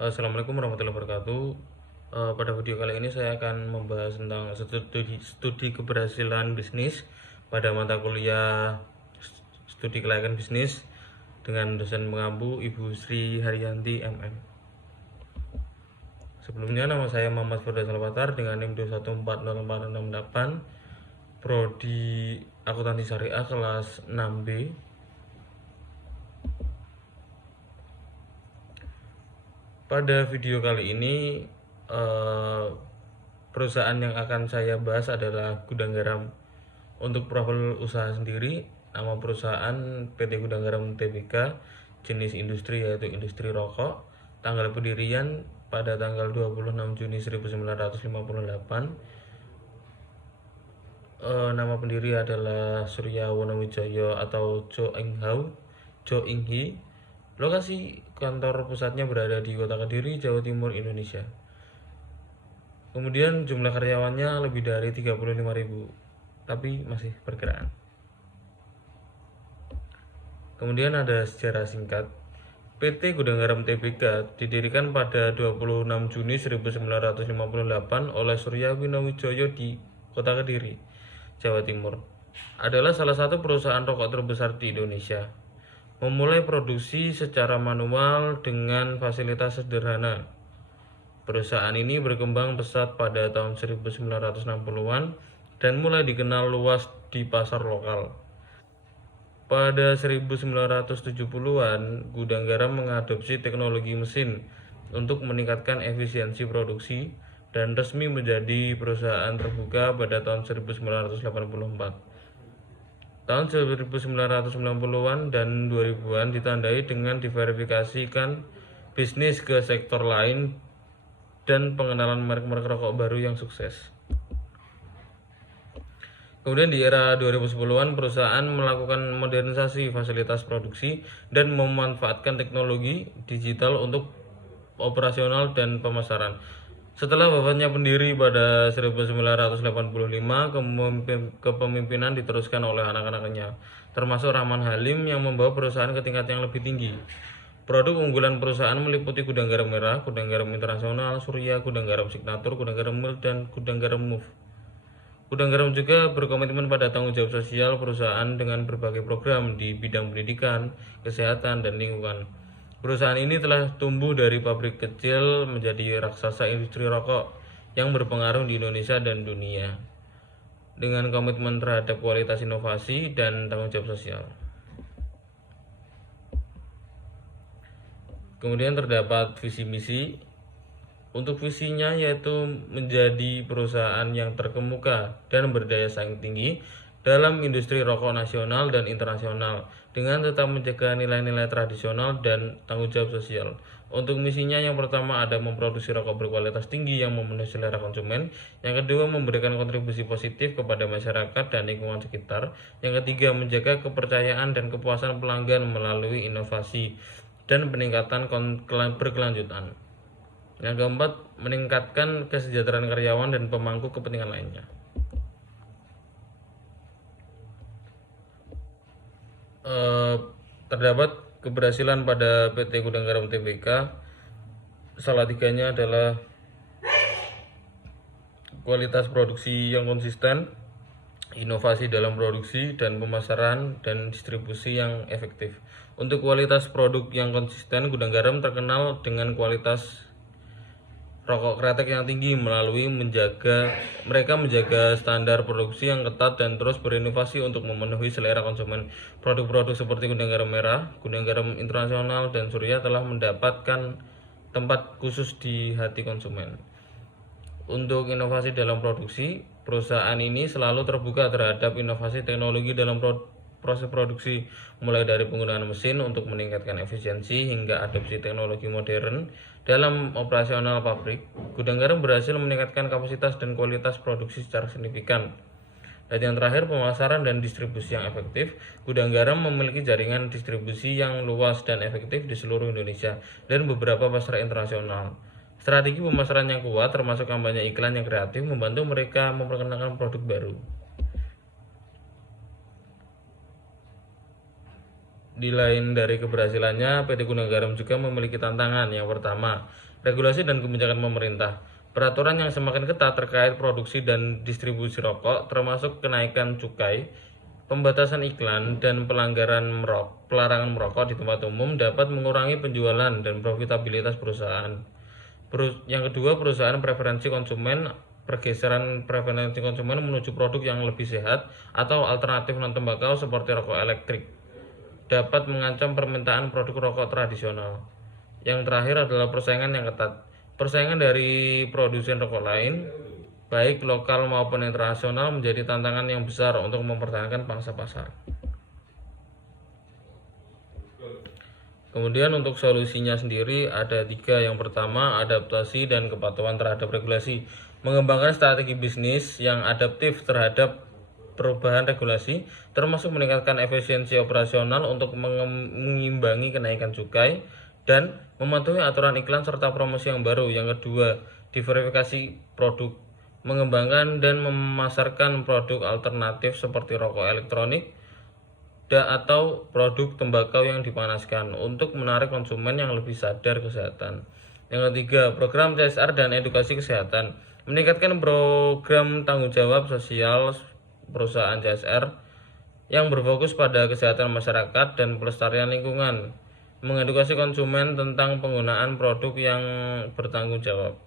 Assalamualaikum warahmatullahi wabarakatuh. Pada video kali ini saya akan membahas tentang studi keberhasilan bisnis pada mata kuliah studi kelayakan bisnis dengan dosen pengampu Ibu Sri Haryanti MM. Sebelumnya nama saya Muhammad Firdaus Alwatar dengan NIM 2140468, Prodi Akuntansi Syariah kelas 6B. Pada video kali ini perusahaan yang akan saya bahas adalah Gudang Garam. Untuk profil usaha sendiri, nama perusahaan PT Gudang Garam Tbk, jenis industri yaitu industri rokok, tanggal pendirian pada tanggal 26 Juni 1958. Nama pendiri adalah Surya Wonowijoyo atau Jo Ing Hee. Lokasi kantor pusatnya berada di Kota Kediri, Jawa Timur, Indonesia. Kemudian jumlah karyawannya lebih dari 35.000, tapi masih bergerak. Kemudian ada sejarah singkat. PT Gudang Garam Tbk didirikan pada 26 Juni 1958 oleh Surya Wonowijoyo di Kota Kediri, Jawa Timur. Adalah salah satu perusahaan rokok terbesar di Indonesia. Memulai produksi secara manual dengan fasilitas sederhana. Perusahaan ini berkembang pesat pada tahun 1960-an dan mulai dikenal luas di pasar lokal. Pada 1970-an, Gudang Garam mengadopsi teknologi mesin untuk meningkatkan efisiensi produksi dan resmi menjadi perusahaan terbuka pada tahun 1984. Tahun 1990-an dan 2000-an ditandai dengan diverifikasikan bisnis ke sektor lain dan pengenalan merek-merek rokok baru yang sukses. Kemudian di era 2010-an perusahaan melakukan modernisasi fasilitas produksi dan memanfaatkan teknologi digital untuk operasional dan pemasaran. Setelah wafatnya pendiri pada 1985, kepemimpinan diteruskan oleh anak-anaknya, termasuk Rahman Halim yang membawa perusahaan ke tingkat yang lebih tinggi. Produk unggulan perusahaan meliputi Gudang Garam Merah, Gudang Garam Internasional, Surya, Gudang Garam Signatur, Gudang Garam Milk, dan Gudang Garam Move. Gudang Garam juga berkomitmen pada tanggung jawab sosial perusahaan dengan berbagai program di bidang pendidikan, kesehatan, dan lingkungan. Perusahaan ini telah tumbuh dari pabrik kecil menjadi raksasa industri rokok yang berpengaruh di Indonesia dan dunia dengan komitmen terhadap kualitas inovasi dan tanggung jawab sosial. Kemudian terdapat visi misi. Untuk visinya yaitu menjadi perusahaan yang terkemuka dan berdaya saing tinggi dalam industri rokok nasional dan internasional dengan tetap menjaga nilai-nilai tradisional dan tanggung jawab sosial. Untuk misinya yang pertama ada memproduksi rokok berkualitas tinggi yang memenuhi selera konsumen. Yang kedua memberikan kontribusi positif kepada masyarakat dan lingkungan sekitar. Yang ketiga menjaga kepercayaan dan kepuasan pelanggan melalui inovasi dan peningkatan berkelanjutan. Yang keempat, meningkatkan kesejahteraan karyawan dan pemangku kepentingan lainnya. Terdapat keberhasilan pada PT Gudang Garam Tbk. Salah tiganya adalah kualitas produksi yang konsisten, inovasi dalam produksi dan pemasaran, dan distribusi yang efektif. Untuk kualitas produk yang konsisten, Gudang Garam terkenal dengan kualitas rokok kretek yang tinggi melalui mereka menjaga standar produksi yang ketat dan terus berinovasi untuk memenuhi selera konsumen. Produk-produk seperti Gudang Garam Merah, Gudang Garam Internasional, dan Surya telah mendapatkan tempat khusus di hati konsumen. Untuk inovasi dalam produksi, perusahaan ini selalu terbuka terhadap inovasi teknologi dalam proses produksi, mulai dari penggunaan mesin untuk meningkatkan efisiensi hingga adopsi teknologi modern dalam operasional pabrik. Gudang Garam berhasil meningkatkan kapasitas dan kualitas produksi secara signifikan. Dan yang terakhir, pemasaran dan distribusi yang efektif. Gudang Garam memiliki jaringan distribusi yang luas dan efektif di seluruh Indonesia dan beberapa pasar internasional. Strategi pemasaran yang kuat termasuk kampanye iklan yang kreatif membantu mereka memperkenalkan produk baru. Di lain dari keberhasilannya, PT Gudang Garam juga memiliki tantangan. Yang pertama, regulasi dan kebijakan pemerintah. Peraturan yang semakin ketat terkait produksi dan distribusi rokok, termasuk kenaikan cukai, pembatasan iklan, dan pelarangan merokok di tempat umum dapat mengurangi penjualan dan profitabilitas perusahaan. Yang kedua, perusahaan preferensi konsumen. Pergeseran preferensi konsumen menuju produk yang lebih sehat atau alternatif non-tembakau seperti rokok elektrik dapat mengancam permintaan produk rokok tradisional. Yang terakhir adalah persaingan yang ketat. Persaingan dari produsen rokok lain, baik lokal maupun internasional, menjadi tantangan yang besar untuk mempertahankan pangsa pasar. Kemudian untuk solusinya sendiri ada 3. Yang pertama, adaptasi dan kepatuhan terhadap regulasi. Mengembangkan strategi bisnis yang adaptif terhadap perubahan regulasi, termasuk meningkatkan efisiensi operasional untuk mengimbangi kenaikan cukai dan mematuhi aturan iklan serta promosi yang baru. Yang kedua, diverifikasi produk. Mengembangkan dan memasarkan produk alternatif seperti rokok elektronik atau produk tembakau yang dipanaskan untuk menarik konsumen yang lebih sadar kesehatan. Yang ketiga, program CSR dan edukasi kesehatan. Meningkatkan program tanggung jawab sosial perusahaan CSR yang berfokus pada kesehatan masyarakat dan pelestarian lingkungan. Mengedukasi konsumen tentang penggunaan produk yang bertanggung jawab.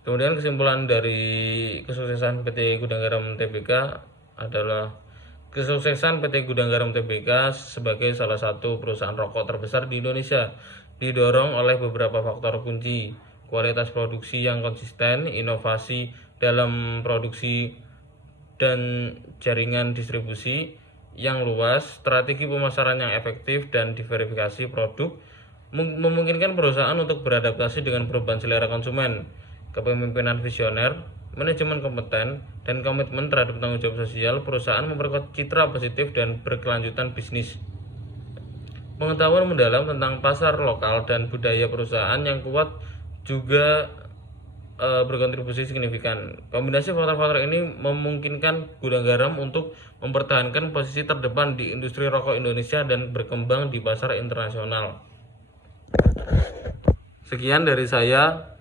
Kemudian kesimpulan dari kesuksesan PT Gudang Garam Tbk adalah kesuksesan PT Gudang Garam Tbk sebagai salah satu perusahaan rokok terbesar di Indonesia didorong oleh beberapa faktor kunci: kualitas produksi yang konsisten, inovasi dalam produksi dan jaringan distribusi yang luas, strategi pemasaran yang efektif, dan diverifikasi produk memungkinkan perusahaan untuk beradaptasi dengan perubahan selera konsumen. Kepemimpinan visioner, manajemen kompeten, dan komitmen terhadap tanggung jawab sosial perusahaan memperkuat citra positif dan berkelanjutan bisnis. Pengetahuan mendalam tentang pasar lokal dan budaya perusahaan yang kuat juga berkontribusi signifikan. Kombinasi faktor-faktor ini memungkinkan Gudang Garam untuk mempertahankan posisi terdepan di industri rokok Indonesia dan berkembang di pasar internasional. Sekian dari saya.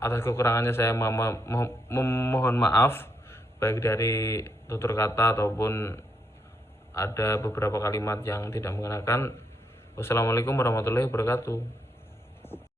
Atas kekurangannya saya mohon maaf, baik dari tutur kata ataupun ada beberapa kalimat yang tidak mengenakan. Wassalamualaikum warahmatullahi wabarakatuh.